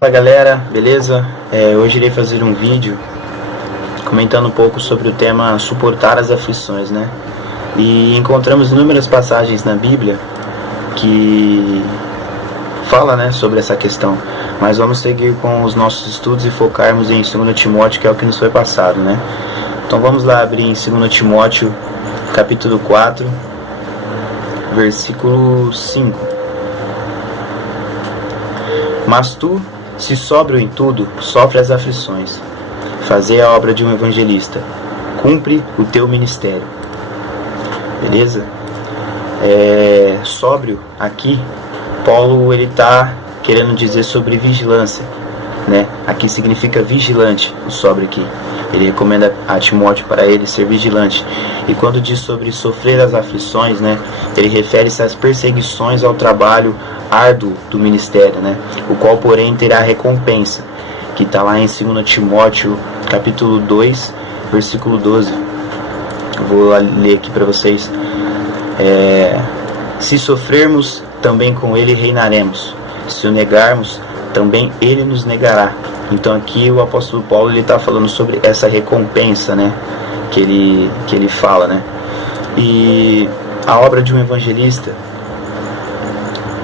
Fala galera, beleza? Hoje irei fazer um vídeo comentando um pouco sobre o tema suportar as aflições, né? E encontramos inúmeras passagens na Bíblia que fala, né, sobre essa questão, mas vamos seguir com os nossos estudos e focarmos em 2 Timóteo, que é o que nos foi passado, né? Então vamos lá abrir em 2 Timóteo, capítulo 4, versículo 5. Mas tu, se sóbrio em tudo, sofre as aflições. Fazei a obra de um evangelista. Cumpre o teu ministério. Beleza? Sóbrio, aqui, Paulo ele está querendo dizer sobre vigilância, né? Aqui significa vigilante, o sóbrio aqui. Ele recomenda a Timóteo para ele ser vigilante. E quando diz sobre sofrer as aflições, né, ele refere-se às perseguições ao trabalho árduo do ministério, né, o qual, porém, terá recompensa, que está lá em 2 Timóteo, capítulo 2, versículo 12. Eu vou ler aqui para vocês. Se sofrermos, também com ele reinaremos. Se o negarmos, também ele nos negará. Então aqui o apóstolo Paulo está falando sobre essa recompensa, né, que ele fala, né. E a obra de um evangelista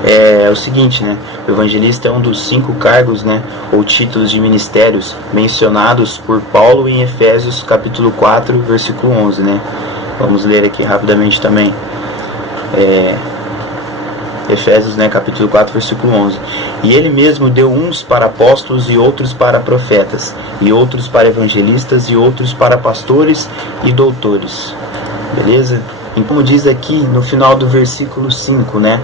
é o seguinte, né, o evangelista é um dos 5 cargos, né, ou títulos de ministérios mencionados por Paulo em Efésios capítulo 4, versículo 11, né. Vamos ler aqui rapidamente também. Efésios, né, capítulo 4, versículo 11. E ele mesmo deu uns para apóstolos e outros para profetas, e outros para evangelistas, e outros para pastores e doutores. Beleza? E como diz aqui no final do versículo 5, né,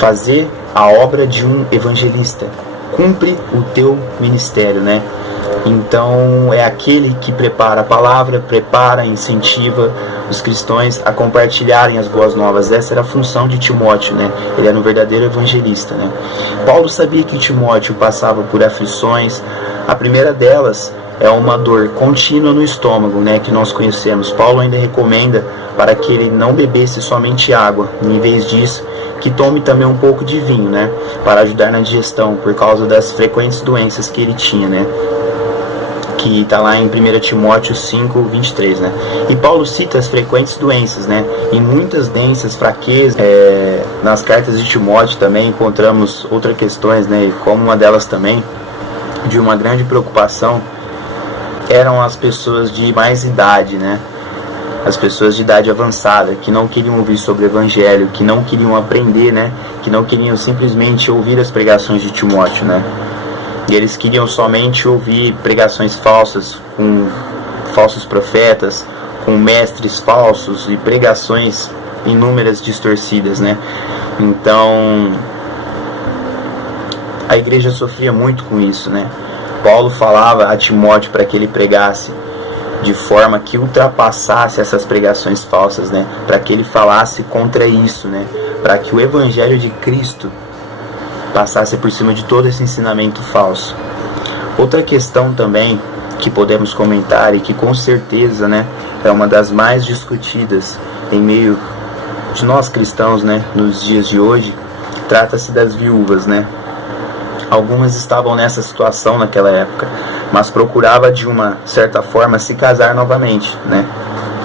fazer a obra de um evangelista. Cumpre o teu ministério, né? Então é aquele que prepara a palavra, prepara, incentiva os cristãos a compartilharem as boas novas. Essa era a função de Timóteo, né? Ele era um verdadeiro evangelista, né? Paulo sabia que Timóteo passava por aflições. A primeira delas é uma dor contínua no estômago, né, que nós conhecemos. Paulo ainda recomenda para que ele não bebesse somente água, em vez disso, que tome também um pouco de vinho, né, para ajudar na digestão, por causa das frequentes doenças que ele tinha, né, que está lá em 1 Timóteo 5, 23, né? E Paulo cita as frequentes doenças, né? E muitas doenças, fraquezas. Nas cartas de Timóteo também encontramos outras questões, né? E como uma delas também, de uma grande preocupação, eram as pessoas de mais idade, né? As pessoas de idade avançada, que não queriam ouvir sobre o Evangelho, que não queriam aprender, né? Que não queriam simplesmente ouvir as pregações de Timóteo, né? E eles queriam somente ouvir pregações falsas, com falsos profetas, com mestres falsos e pregações inúmeras distorcidas, né? Então, a igreja sofria muito com isso, né? Paulo falava a Timóteo para que ele pregasse de forma que ultrapassasse essas pregações falsas, né? Para que ele falasse contra isso, né? Para que o Evangelho de Cristo passasse por cima de todo esse ensinamento falso. Outra questão também que podemos comentar e que com certeza, né, é uma das mais discutidas em meio de nós cristãos, né, nos dias de hoje, trata-se das viúvas, né. Algumas estavam nessa situação naquela época, mas procurava de uma certa forma se casar novamente, né.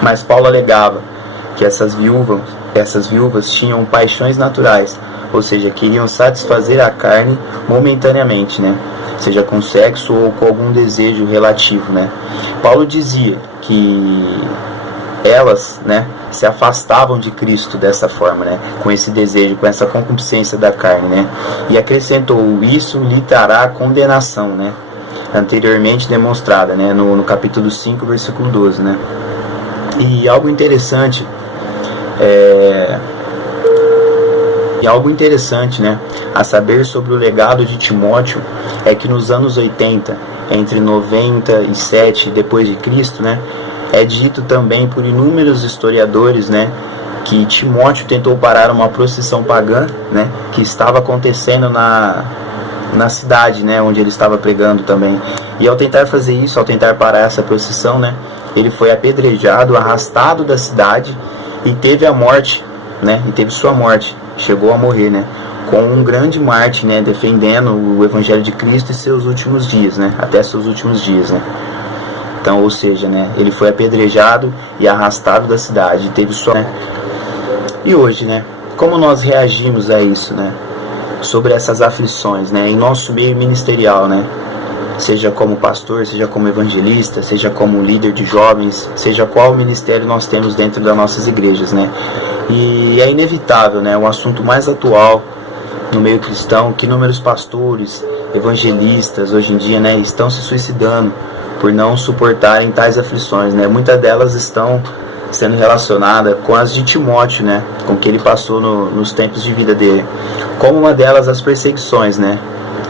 Mas Paulo alegava que essas viúvas tinham paixões naturais, ou seja, queriam satisfazer a carne momentaneamente, né? Seja com sexo ou com algum desejo relativo, né? Paulo dizia que elas, né, se afastavam de Cristo dessa forma, né? Com esse desejo, com essa concupiscência da carne, né? E acrescentou: isso lhe trará condenação, né? Anteriormente demonstrada, né? No capítulo 5, versículo 12, né? E algo interessante né, a saber sobre o legado de Timóteo é que nos anos 80, entre 97 depois de Cristo, né, é dito também por inúmeros historiadores, né, que Timóteo tentou parar uma procissão pagã, né, que estava acontecendo na cidade, né, onde ele estava pregando também. E ao tentar fazer isso, ao tentar parar essa procissão, né, ele foi apedrejado, arrastado da cidade e teve a morte, né, e teve sua morte, chegou a morrer, né, com um grande mártir, né, defendendo o Evangelho de Cristo e seus últimos dias, né, até seus últimos dias, né. Então, ou seja, né, ele foi apedrejado e arrastado da cidade, teve sua, né. E hoje, né, como nós reagimos a isso, né, sobre essas aflições, né, em nosso meio ministerial, né, seja como pastor, seja como evangelista, seja como líder de jovens, seja qual ministério nós temos dentro das nossas igrejas, né. E é inevitável, né, o assunto mais atual no meio cristão, que inúmeros pastores, evangelistas, hoje em dia, né, estão se suicidando por não suportarem tais aflições, né. Muitas delas estão sendo relacionadas com as de Timóteo, né, com o que ele passou nos tempos de vida dele. Como uma delas, as perseguições, né,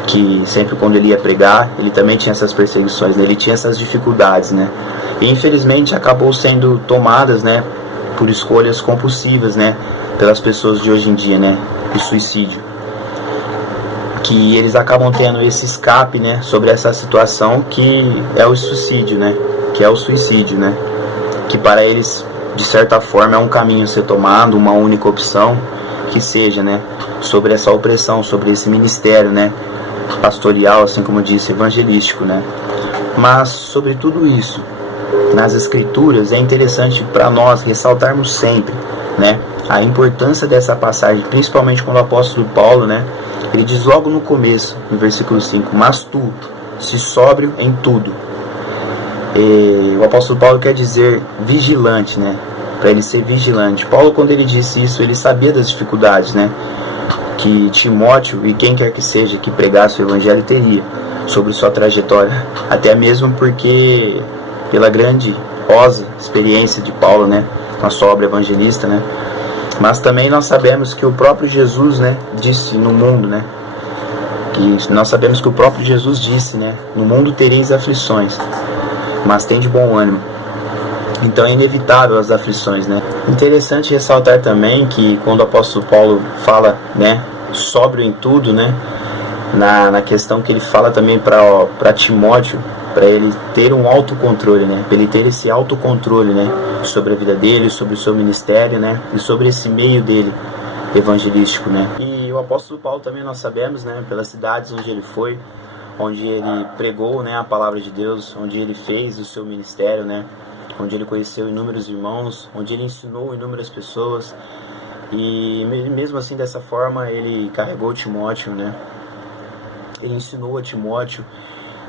que sempre quando ele ia pregar, ele também tinha essas perseguições, né, ele tinha essas dificuldades, né, e infelizmente acabou sendo tomadas, né, por escolhas compulsivas, né, pelas pessoas de hoje em dia, né, o suicídio, que eles acabam tendo esse escape, né, sobre essa situação que é o suicídio, né, que para eles, de certa forma, é um caminho a ser tomado, uma única opção, que seja, né, sobre essa opressão, sobre esse ministério, né, pastoral, assim como eu disse, evangelístico, né. Mas sobre tudo isso, nas escrituras, é interessante para nós ressaltarmos sempre, né, a importância dessa passagem, principalmente quando o apóstolo Paulo, né, ele diz logo no começo, no versículo 5, mas tu, se sóbrio em tudo. E o apóstolo Paulo quer dizer vigilante, né, para ele ser vigilante. Paulo, quando ele disse isso, ele sabia das dificuldades, né, que Timóteo e quem quer que seja que pregasse o evangelho teria sobre sua trajetória, até mesmo porque pela grandiosa experiência de Paulo, né, com a sua obra evangelista, né, mas também nós sabemos que o próprio Jesus, né, disse no mundo, né, que nós sabemos que o próprio Jesus disse, né, no mundo tereis aflições, mas tem de bom ânimo. Então é inevitável as aflições, né. Interessante ressaltar também que quando o apóstolo Paulo fala, né, sóbrio em tudo, né, na questão que ele fala também para Timóteo, para ele ter um autocontrole, né, para ele ter esse autocontrole, né, sobre a vida dele, sobre o seu ministério, né, e sobre esse meio dele evangelístico, né. E o apóstolo Paulo também nós sabemos, né, pelas cidades onde ele foi, onde ele pregou, né, a palavra de Deus, onde ele fez o seu ministério, né, onde ele conheceu inúmeros irmãos, onde ele ensinou inúmeras pessoas, e mesmo assim, dessa forma, ele carregou Timóteo, né, ele ensinou a Timóteo,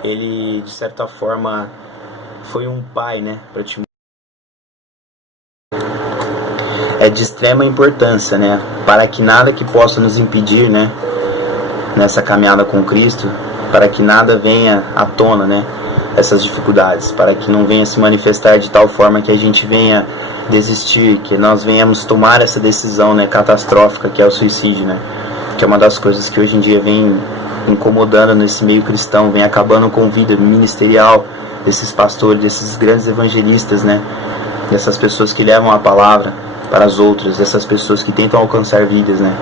ele, de certa forma, foi um pai, né, para Timóteo. É de extrema importância, né, para que nada que possa nos impedir, né, nessa caminhada com Cristo, para que nada venha à tona, né, essas dificuldades, para que não venha se manifestar de tal forma que a gente venha desistir, que nós venhamos tomar essa decisão, né, catastrófica, que é o suicídio, né, que é uma das coisas que hoje em dia vem incomodando nesse meio cristão, vem acabando com a vida ministerial desses pastores, desses grandes evangelistas, né, dessas pessoas que levam a palavra para as outras, dessas pessoas que tentam alcançar vidas, né,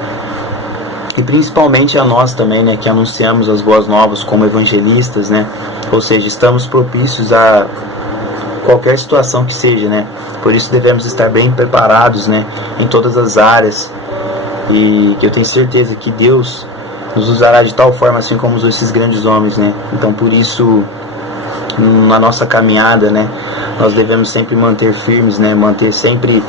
e principalmente a nós também, né, que anunciamos as boas novas como evangelistas, né, ou seja, estamos propícios a qualquer situação que seja, né, por isso devemos estar bem preparados, né, em todas as áreas, e que eu tenho certeza que Deus nos usará de tal forma, assim como usou esses grandes homens, né, então por isso, na nossa caminhada, né, nós devemos sempre manter firmes, né, manter sempre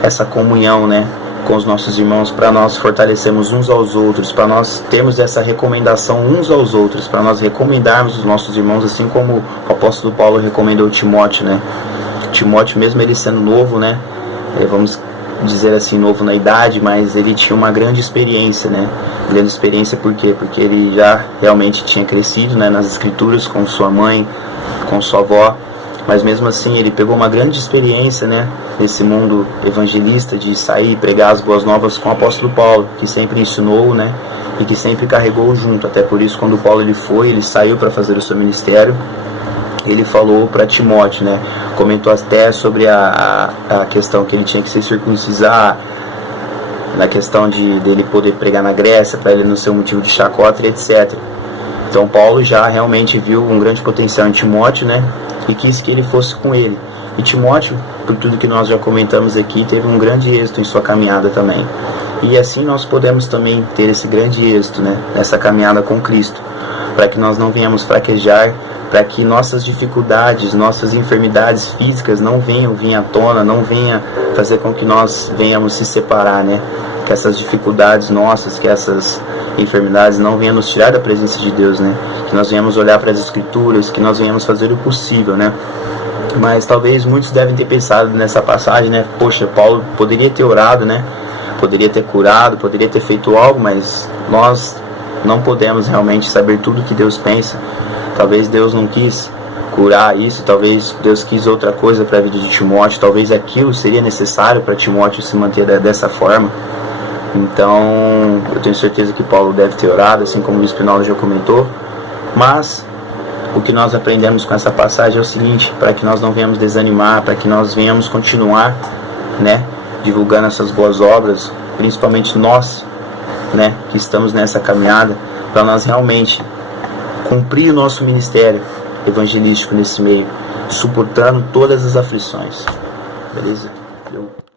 essa comunhão, né, com os nossos irmãos, para nós fortalecermos uns aos outros, para nós termos essa recomendação uns aos outros, para nós recomendarmos os nossos irmãos, assim como o apóstolo Paulo recomendou Timóteo, né? Timóteo, mesmo ele sendo novo, né? Vamos dizer assim, novo na idade, mas ele tinha uma grande experiência, né? Grande experiência por quê? Porque ele já realmente tinha crescido, né, nas escrituras, com sua mãe, com sua avó, mas mesmo assim ele pegou uma grande experiência, né, nesse mundo evangelista, de sair e pregar as boas novas com o apóstolo Paulo, que sempre ensinou, né, e que sempre carregou junto. Até por isso, quando Paulo ele saiu para fazer o seu ministério, ele falou para Timóteo, né, comentou até sobre a questão que ele tinha que se circuncisar, na questão dele poder pregar na Grécia, para ele não ser um motivo de chacota, etc. Então Paulo já realmente viu um grande potencial em Timóteo, né, e quis que ele fosse com ele. E Timóteo, por tudo que nós já comentamos aqui, teve um grande êxito em sua caminhada também. E assim nós podemos também ter esse grande êxito, né, nessa caminhada com Cristo, para que nós não venhamos fraquejar, para que nossas dificuldades, nossas enfermidades físicas não venham vir à tona, não venha fazer com que nós venhamos se separar, né? Que essas dificuldades nossas, que essas enfermidades não venham nos tirar da presença de Deus, né? Que nós venhamos olhar para as Escrituras, que nós venhamos fazer o possível, né? Mas talvez muitos devem ter pensado nessa passagem, né? Poxa, Paulo poderia ter orado, né? Poderia ter curado, poderia ter feito algo, mas nós não podemos realmente saber tudo que Deus pensa. Talvez Deus não quis curar isso, talvez Deus quis outra coisa para a vida de Timóteo, talvez aquilo seria necessário para Timóteo se manter dessa forma. Então, eu tenho certeza que Paulo deve ter orado, assim como o Luiz Pinaldo já comentou, mas o que nós aprendemos com essa passagem é o seguinte: para que nós não venhamos desanimar, para que nós venhamos continuar, né, divulgando essas boas obras, principalmente nós, né, que estamos nessa caminhada, para nós realmente cumprir o nosso ministério evangelístico nesse meio, suportando todas as aflições. Beleza?